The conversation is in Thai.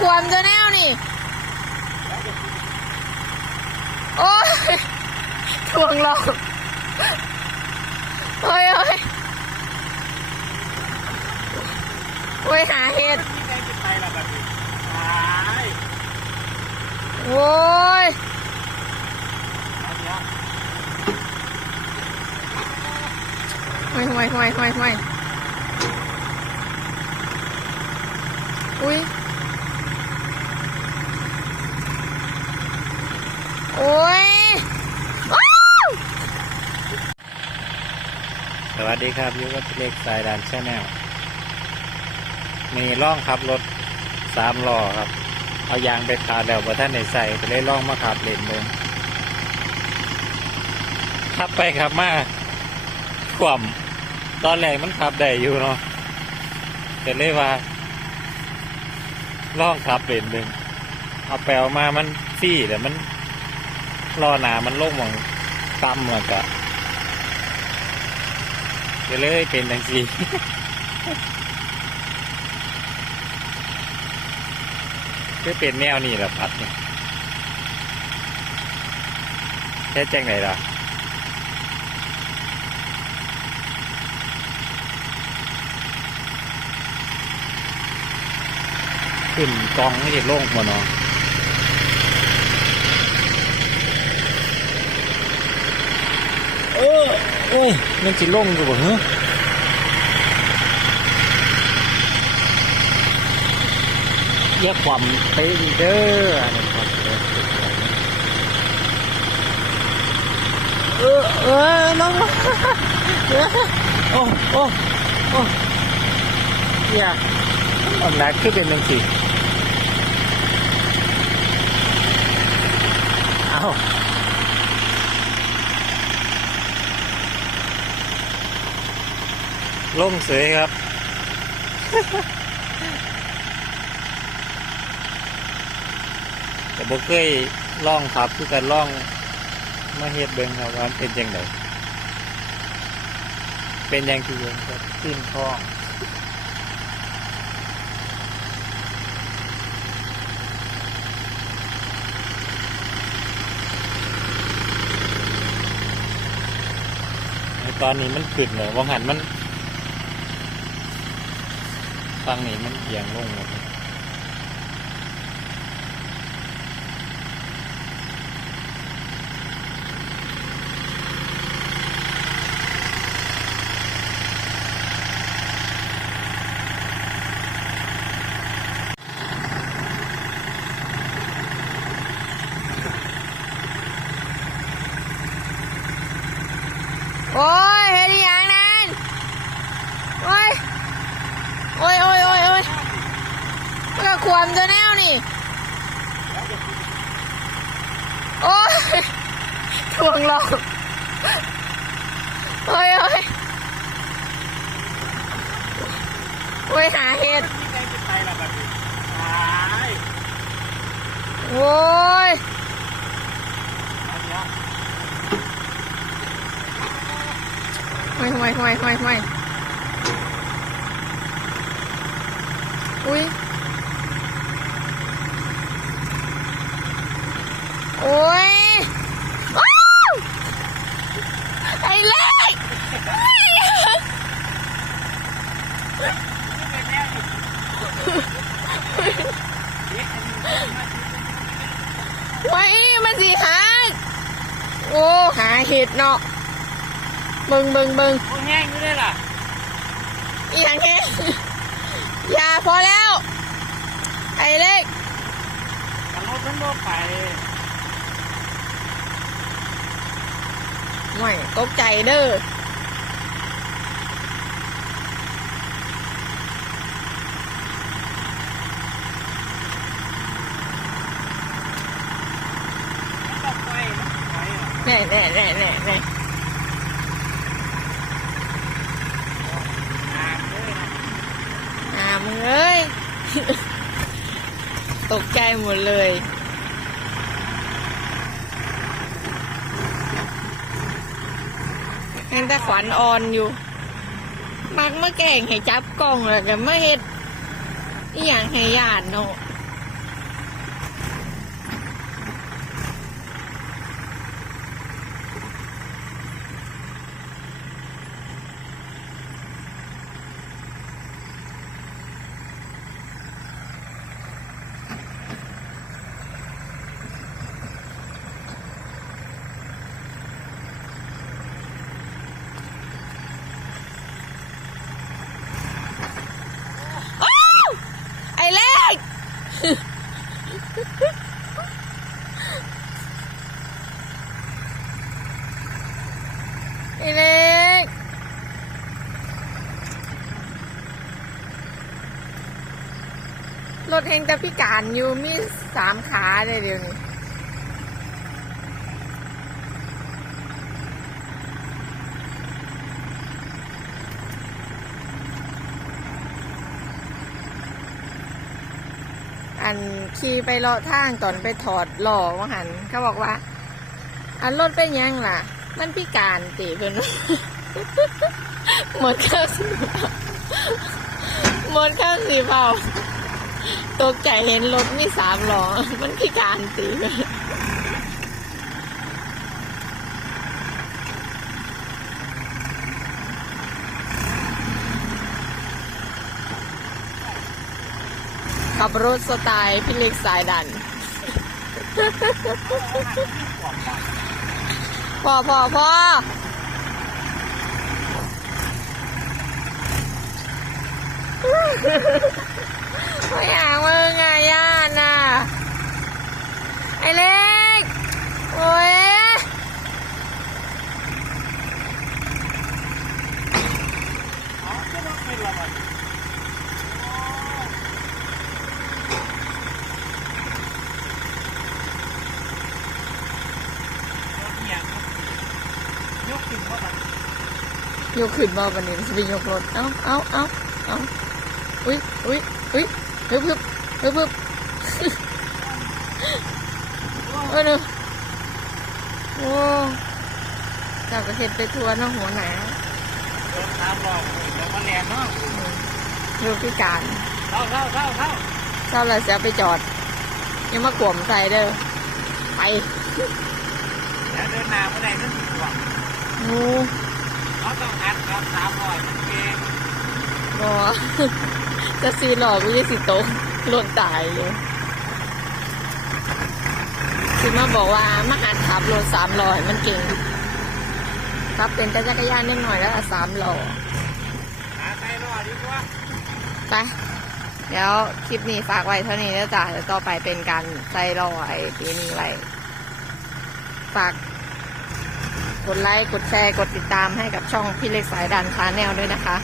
ความจะแนวนี่ โอ้ยทวงหลอกโอ้ยโอ้ยโอ้ยหาเห็ดที่ไหนจะไปล่ะบัดนี้ตายโอ้ยเอาเดี๋ยวห่วยห่วยห่วยห่วยห่วยอุ้ย โอ้ยอ้าว ส วัสดีครับยูกับเล็กสายดานชาแนลมีร่องขับรถสามล้อครับ เอายางไปขาดแล้วพอท่านในใส่ก็เลยล่องมาขับเลนเดิมขับไปขับมาขวมตอนแรกมันขับได้อยู่เนาะแต่เลยว่าล่องขับเลนเดิมเอาแปลมามันซี่แต่มันล้อหนามันโล่งหมองต่ำแล้วก็ ก็เลยเป็นจังสีก็เป็นแนวนี้แหละพัดเนี่ยแค่แจ้งไหนล่ะขึ้นกองไม่เห็นโล่งหมดเนาะเออ เอ้ยมันจะลงอยู่บ่เหรออย่าความไปเด้ออันนี้ความเด้อเออเออน้องเออโอ้โอ้โอ้อย่าอันนั้นคือเป็นจังซี่เอ้า ลงเสยครับ แต่บ่เคยล่องครับคือการล่องมาเฮ็ดเบิ่งครับว่านเป็นจังไดเป็นอย่างที่เห็นครับขึ้นท้องตอนนี้มันขึ้นเลยว่างหันมัน ฟังนี่มันเอียงลงหมดเลย โอ้ยเฮ็ดอหย่างนั้นโอ้ย โอ้ยโอ้ยโอ้ยโอ้ย ก็ความจะแนวนี่ โอ้ยทวงหลอกโอ้ยโอ้ยโอ้ยหาเห็ดที่ไหนจะไปล่ะบัดนี้ตายโอ้ยเอาเดี๋ยวห่วยห่วยห่วยห่วยห่วยอุ้ย โอ้ยอ้าวไอ้เล็ก ไว้มันสิหาโอ้หาเห็ดเนาะเบิงเบิงเบิงโอ้แห้งอยู่ได้ล่ะอีหยังเห็ดอย่าพอแล้วไอ้เล็กขันรถมันบ่ไปไม่ตกใจเด้อ มันบ่ไปมันไปอะ แน่แน่แน่แน่แน่ตามเลยนะอ่ามึงเอ้ย ตกใจหมดเลยยังแต่ขวัญอ่อนอยู่ มักมาแกล้งให้จับกล้องแล้วก็มาเฮ็ดอหย่างให้ญาติเนาะ ไอ้เล็ก รถเฮงแต่พิการอยู่มีสามขาเลยเดี๋ยวนี้อันขี่ไปเลาะทางตอนไปถอดหล่อว่าหันเขาบอกว่า อันรถเป็นยังล่ะ มันพิการตีเป็นหมดข้างสีเผาหมดข้างสีเผา ตกใจเห็นรถมีสามล้อ มันพิการตีเป็นขับรถสไตล์พี่เล็กสายดัน พ่อพ่อพ่อไม่อยากมึงไงย่านน่ะ ไอ้เล็ก โอ้ยยกขึ้นว่ายกขึ้นมาวันนี้จะไปยกรถ เอ้าเอ้าเอ้าเอ้าอุ้ยอุ้ยอุ้ยฮึบฮึบฮึบฮึบ เออเนอะโอ้จากประเทศไปทัวร์เน้องหัวหนาเดินตามรองแล้วมาแลนเนาะเรือพิการเข้าเข้าเข้าเข้าเช้าเราจะไปจอด ยังมากวมใส่เด้อ ไปแล้วเดินหน้าไม่ได้นั่นถูกกว่างูเขาต้องอัดครับสามร้อยมันเองบอจะซีหลอกวิสิโตกหล่นตายเลย คือมาบอกว่ามาหัดขับรถสามล้อให้มันเก่งครับเป็นแต่จักรยานนิดหน่อยแล้วสามล้อหาใจรอดีกว่าไปเดี๋ยวคลิปนี้ฝากไว้เท่านี้แล้วจ้ะเดี๋ยวต่อไปเป็นการใส่รอยปีนี้ไว้ฝากกดไลค์ กดแชร์ กดติดตามให้กับช่องพี่เล็กสายดันชาแนลด้วยนะคะ